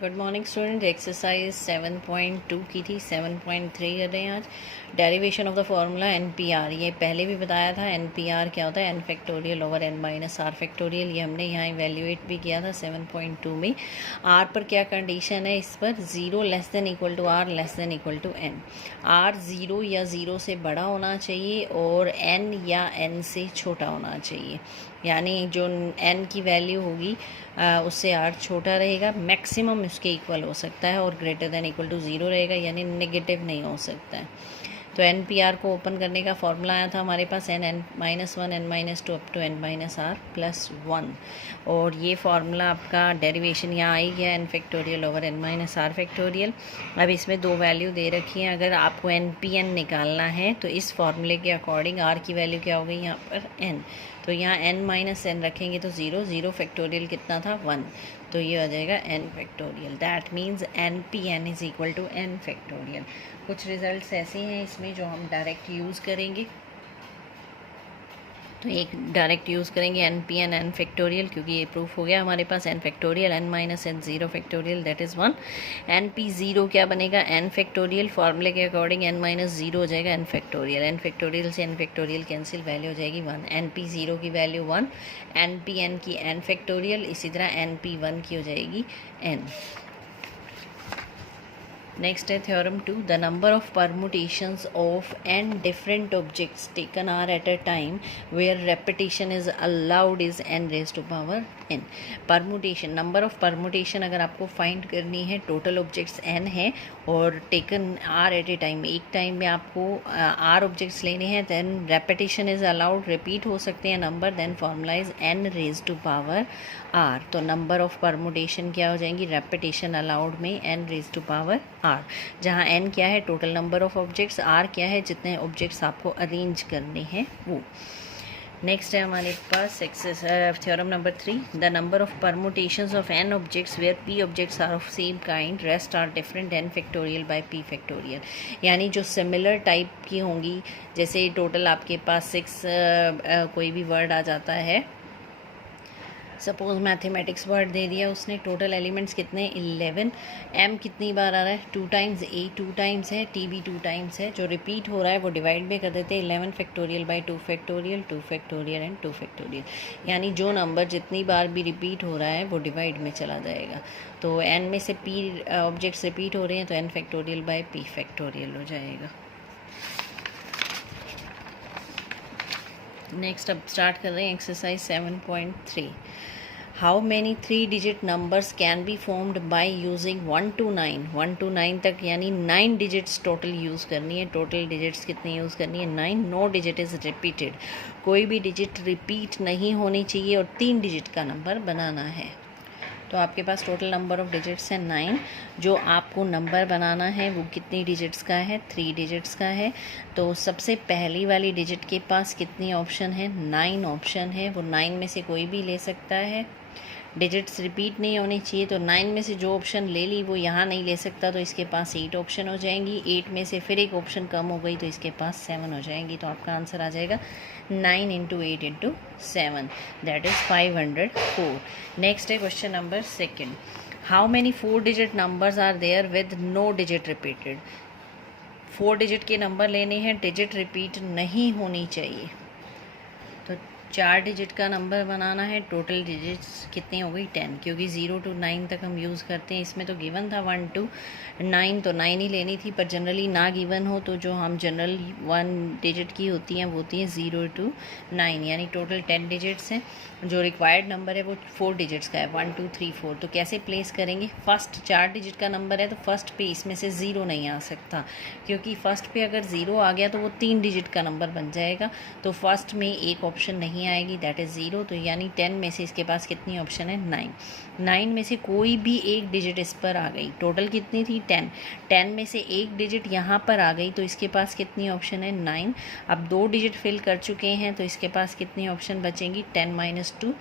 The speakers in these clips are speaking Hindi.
Good morning student. एक्सरसाइज 7.2 की थी, 7.3 कर रहे हैं आज। Derivation of the formula NPR। ये पहले भी बताया था NPR क्या होता है, n factorial over n minus r factorial. ये हमने यहाँ इवेल्यूएट भी किया था 7.2 में। r पर क्या कंडीशन है, इस पर 0 less than equal to r less than equal to n। r 0 या 0 से बड़ा होना चाहिए और n या n से छोटा होना चाहिए, यानी जो n की वैल्यू होगी उससे r छोटा रहेगा, मैक्सिमम उसके इक्वल हो सकता है, और ग्रेटर देन इक्वल टू 0 रहेगा, यानी नेगेटिव नहीं हो सकता है। तो NPR को ओपन करने का फॉर्मूला आया था हमारे पास n-1 n-2 up to n-r+1, और ये फार्मूला आपका डेरिवेशन यहाँ आई गया n factorial over n-r factorial. अब इसमें दो वैल्यू दे रखी हैं, अगर आपको NPN निकालना है तो इस फार्मूले के अकॉर्डिंग r की वैल्यू क्या हो गई यहाँ पर n, तो यहाँ n-n रखेंगे तो 0 फैक्टोरियल कितना था 1, तो ये हो जाएगा n factorial. That means NPN is equal to n factorial. कुछ रिजल्ट्स ऐसे हैं इसमें जो हम डायरेक्ट यूज़ करेंगे, तो एक डायरेक्ट यूज़ करेंगे NPN n फैक्टोरियल, क्योंकि ये प्रूफ हो गया हमारे पास n factorial n-n 0 factorial that is 1। NP0 क्या बनेगा, n फैक्टोरियल, फार्मूले के अकॉर्डिंग n-0 हो जाएगा n फैक्टोरियल, n फैक्टोरियल से n फैक्टोरियल कैंसिल, वैल्यू हो जाएगी 1। NP0 की वैल्यू 1, NPN की n फैक्टोरियल, इसी तरह NP1 की हो जाएगी n। नेक्स्ट है theorem 2। The number of permutations of n different objects taken are at a time where repetition is allowed is n raise to power n। Permutation, number of permutation अगर आपको फाइंड करनी है, टोटल ऑब्जेक्ट्स n है और taken are at a time, एक टाइम में आपको r ऑब्जेक्ट्स लेने हैं, then repetition is allowed, repeat हो सकते हैं number, then formula is n raise to power r। तो नंबर ऑफ परमुटेशन क्या हो जाएंगी, रेपिटेशन अलाउड में n raise to power r, जहाँ n क्या है total number of objects, r क्या है जितने ऑब्जेक्ट्स आपको अरेंज करने हैं वो। नेक्स्ट है हमारे पास theorem number 3। The number of permutations of n objects where p objects are of same kind rest are different n factorial by p factorial. यानी जो सिमिलर टाइप की होंगी, जैसे टोटल आपके पास 6 कोई भी वर्ड आ जाता है, सपोज मैथमेटिक्स वर्ड दे दिया उसने, टोटल एलिमेंट्स कितने 11, m कितनी बार आ रहा है 2 टाइम्स, a 2 टाइम्स है, t भी 2 टाइम्स है, जो रिपीट हो रहा है वो डिवाइड में कर देते हैं 11 factorial by 2 factorial, 2 factorial and 2 factorial, यानी जो नंबर जितनी बार भी रिपीट हो रहा है वो डिवाइड में चला जाएगा। तो n में से p ऑब्जेक्ट्स रिपीट हो रहे हैं तो n factorial by p factorial हो जाएगा। नेक्स्ट अब स्टार्ट कर रहे हैं exercise 7.3। How many 3 digit numbers can be formed by using 1 to 9, 1 to 9 तक, यानी 9 डिजिट्स टोटल यूज़ करनी है। टोटल डिजिट्स कितनी यूज़ करनी है 9, नो डिजिट इज़ रिपीटेड, कोई भी डिजिट रिपीट नहीं होनी चाहिए और 3 डिजिट का नंबर बनाना है। तो आपके पास टोटल नंबर ऑफ डिजिट्स है 9, जो आपको नंबर बनाना है वो कितनी डिजिट्स का है 3 डिजिट्स का है। तो सबसे पहली वाली डिजिट के पास कितनी ऑप्शन है 9 ऑप्शन है, वो 9 में से कोई भी ले सकता है, डिजिट्स रिपीट नहीं होनी चाहिए, तो 9 में से जो ऑप्शन ले ली वो यहाँ नहीं ले सकता, तो इसके पास 8 ऑप्शन हो जाएंगी, 8 में से फिर एक ऑप्शन कम हो गई तो इसके पास 7 हो जाएंगी। तो आपका आंसर आ जाएगा 9 × 8 × 7 दैट इज़ 504। नेक्स्ट है question number 2। How many 4 digit numbers are there with no digit repeated. 4 digit के नंबर लेने हैं, डिजिट रिपीट नहीं होनी चाहिए, तो 4 डिजिट का नंबर बनाना है। टोटल डिजिट्स कितनी हो गई 10, क्योंकि 0 to 9 तक हम यूज़ करते हैं। इसमें तो गिवन था 1 to 9, तो 9 ही लेनी थी, पर जनरली ना गिवन हो तो जो हम जनरल 1 डिजिट की होती हैं वो होती हैं 0 to 9, यानी टोटल 10 डिजिट्स हैं। जो रिक्वायर्ड नंबर है वो 4 डिजिट्स का है, 1 2 3 4। तो कैसे प्लेस करेंगे, फर्स्ट 4 डिजिट का नंबर है तो फर्स्ट पे इसमें से 0 नहीं आ सकता, क्योंकि फर्स्ट पे अगर 0 आ गया तो वो 3 डिजिट का नंबर बन जाएगा, तो फर्स्ट में एक ऑप्शन नहीं आएगी दैट इज़ 0। तो यानी 10 में से इसके पास कितनी ऑप्शन है 9, 9 में से कोई भी एक डिजिट इस पर आ गई, टोटल कितनी थी 10, 10 में से एक डिजिट यहाँ पर आ गई तो इसके पास कितनी ऑप्शन है 9। अब 2 डिजिट फिल कर चुके हैं तो इसके पास कितनी ऑप्शन बचेंगी 10 - 2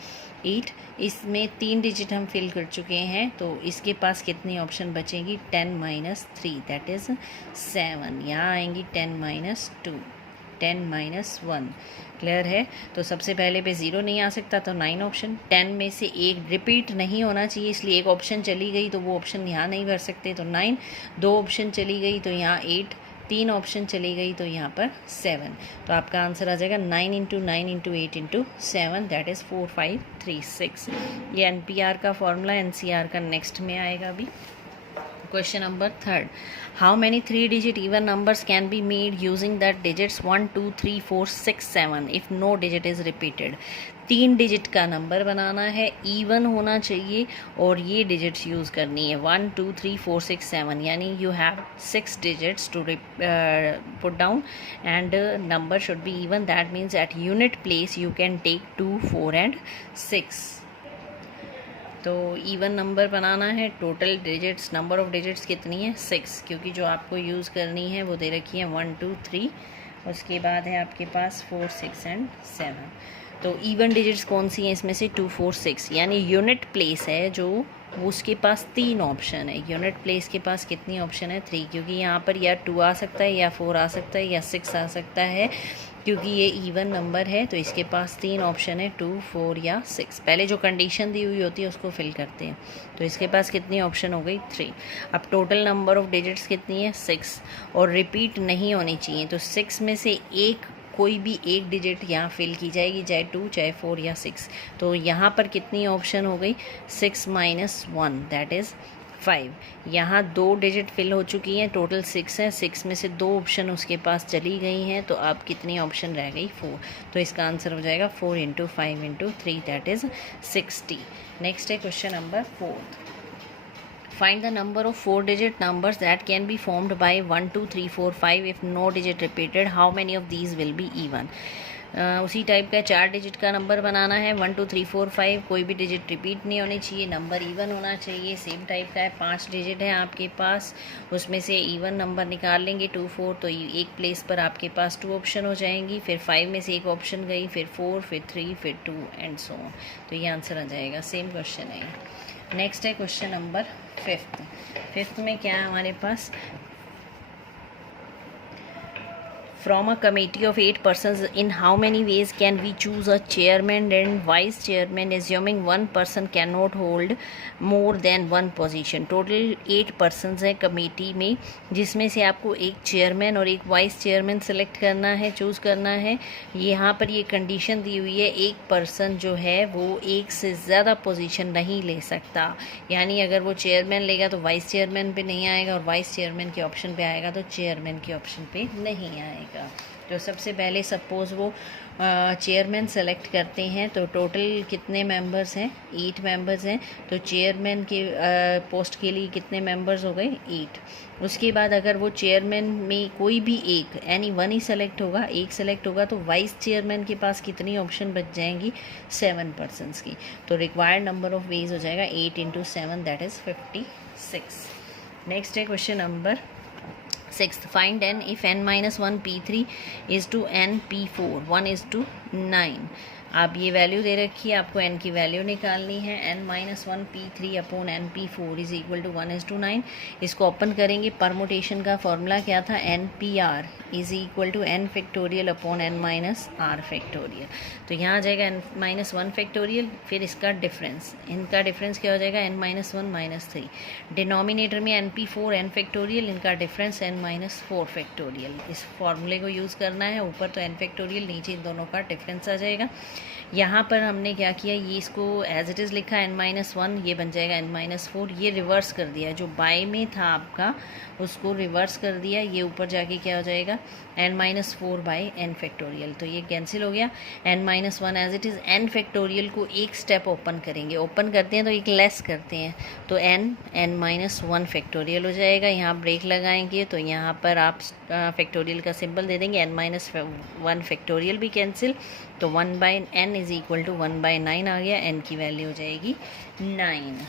8, इसमें 3 डिजिट हम फिल कर चुके हैं तो इसके पास कितनी ऑप्शन बचेंगी 10 - 3 दैट इज़ 7, यहाँ आएंगी 10 - 2। 10 माइनस 1। क्लियर है? तो सबसे पहले पे 0 नहीं आ सकता, तो 9 ऑप्शन। 10 में से एक रिपीट नहीं होना चाहिए, इसलिए एक ऑप्शन चली गई तो वो ऑप्शन यहाँ नहीं भर सकते, तो 9। 2 ऑप्शन चली गई तो यहाँ 8। 3 ऑप्शन चली गई तो यहाँ पर 7। तो आपका आंसर आ जाएगा 9 into 9 into 8 into 7, that is 4536। ये NPR का फॉर्मूला NCR का नेक्स्ट में आएगा अभी। Question number 3. How many 3-digit even numbers can be made using the digits 1, 2, 3, 4, 6, 7 if no digit is repeated? 3 digit का नंबर बनाना है, इवन होना चाहिए और ये डिजिट्स यूज़ करनी है 1, 2, 3, 4, 6, 7, यानी you have 6 digits to put down and number should be even. That means at unit place you can take 2, 4 and 6। तो इवन नंबर बनाना है। Total digits, number of digits कितनी है? 6, क्योंकि जो आपको यूज़ करनी है वो दे रखी है 1, 2, 3, उसके बाद है आपके पास 4, 6 एंड 7। तो इवन डिजिट्स कौन सी हैं इसमें से? 2, 4, 6, यानी यूनिट प्लेस है जो उसके पास 3 ऑप्शन है। यूनिट प्लेस के पास कितनी ऑप्शन है? 3, क्योंकि यहाँ पर या 2 आ सकता है या 4 आ सकता है या 6 आ सकता है, क्योंकि ये इवन नंबर है तो इसके पास 3 ऑप्शन है, 2, 4 या 6। पहले जो कंडीशन दी हुई होती है उसको फिल करते हैं। तो इसके पास कितनी ऑप्शन हो गई? 3। अब टोटल नंबर ऑफ डिजिट्स कितनी है? 6, और रिपीट नहीं होनी चाहिए, तो 6 में से कोई भी एक डिजिट यहाँ फिल की जाएगी, चाहे 2, चाहे 4 या 6। तो यहाँ पर कितनी ऑप्शन हो गई? 6 माइनस 1, दैट इज़ 5। यहाँ 2 डिजिट फिल हो चुकी हैं, टोटल 6 है। 6 में से 2 ऑप्शन उसके पास चली गई हैं, तो अब कितनी ऑप्शन रह गई? 4। तो इसका आंसर हो जाएगा 4 into 5 into 3, that is 60। Next है question number 4। Find the number of 4-digit numbers that can be formed by 1, 2, 3, 4, 5 if no digit repeated. How many of these will be even? उसी टाइप का 4 डिजिट का नंबर बनाना है। 1, 2, 3, 4, 5, कोई भी डिजिट रिपीट नहीं होनी चाहिए, नंबर इवन होना चाहिए। सेम टाइप का है, 5 डिजिट है आपके पास, उसमें से इवन नंबर निकाल लेंगे 2, 4, तो एक प्लेस पर आपके पास 2 ऑप्शन हो जाएंगी। फिर 5 में से एक ऑप्शन गई, फिर 4, फिर 3, फिर 2 एंड सो ऑन। तो ये आंसर आ जाएगा। सेम क्वेश्चन है। नेक्स्ट है क्वेश्चन नंबर 5। 5 में क्या है हमारे पास? From a committee of 8 persons, in how many ways can we choose a chairman and vice chairman, assuming one person cannot hold more than one position? Total 8 persons हैं कमेटी में, जिसमें से आपको एक चेयरमैन और एक वाइस चेयरमैन सेलेक्ट करना है, चूज़ करना है। यहाँ पर ये कंडीशन दी हुई है, एक पर्सन जो है वो एक से ज़्यादा पोजीशन नहीं ले सकता, यानी अगर वो चेयरमैन लेगा तो वाइस चेयरमैन पे नहीं आएगा, और वाइस चेयरमैन के ऑप्शन पे आएगा तो चेयरमैन के ऑप्शन पे नहीं आएगा। तो सबसे पहले सपोज़ वो चेयरमैन सेलेक्ट करते हैं, तो टोटल कितने मेंबर्स हैं? 8 मेंबर्स हैं। तो चेयरमैन के पोस्ट के लिए कितने मेंबर्स हो गए? 8। उसके बाद अगर वो चेयरमैन में कोई भी एक, यानी 1 ही सेलेक्ट होगा, एक सेलेक्ट होगा, तो वाइस चेयरमैन के पास कितनी ऑप्शन बच जाएंगी? 7 पर्सनस की। तो रिक्वायर्ड नंबर ऑफ वेज हो जाएगा 8 इंटू 7, दैट इज़ 56। नेक्स्ट है question number 6th. Find n if n minus 1 p3 is to n p4, 1 is to 9। अब ये वैल्यू दे रखी है, आपको n की वैल्यू निकालनी है। n minus 1 p3 upon n p4 is equal to 1 is to 9। इसको ओपन करेंगे, परमुटेशन का फॉर्मूला क्या था? n pr is equal to n factorial upon n minus r factorial. तो यहाँ आ जाएगा n माइनस 1 फैक्टोरियल, फिर इसका डिफरेंस, इनका डिफरेंस क्या हो जाएगा? n minus 1 minus 3। डिनोमिनेटर में n p4 n फैक्टोरियल, इनका डिफरेंस n माइनस 4 फैक्टोरियल। इस फॉर्मूले को यूज़ करना है, ऊपर तो n फैक्टोरियल, नीचे इन दोनों का डिफरेंस आ जाएगा। यहाँ पर हमने क्या किया, ये इसको एज इट इज़ लिखा n माइनस 1, ये बन जाएगा n माइनस 4। ये रिवर्स कर दिया, जो बाय में था आपका उसको रिवर्स कर दिया, ये ऊपर जाके क्या हो जाएगा? n minus 4 by n factorial. तो ये कैंसिल हो गया। n minus 1 as it is, n factorial को एक स्टेप ओपन करेंगे, ओपन करते हैं तो एक लेस करते हैं, तो n माइनस 1 फैक्टोरियल हो जाएगा। यहाँ ब्रेक लगाएंगे तो यहाँ पर आप फैक्टोरियल का सिंबल दे देंगे, n माइनस 1 फैक्टोरियल भी कैंसिल, तो 1 by n is equal to 1 by 9 आ गया। n की वैल्यू हो जाएगी 9।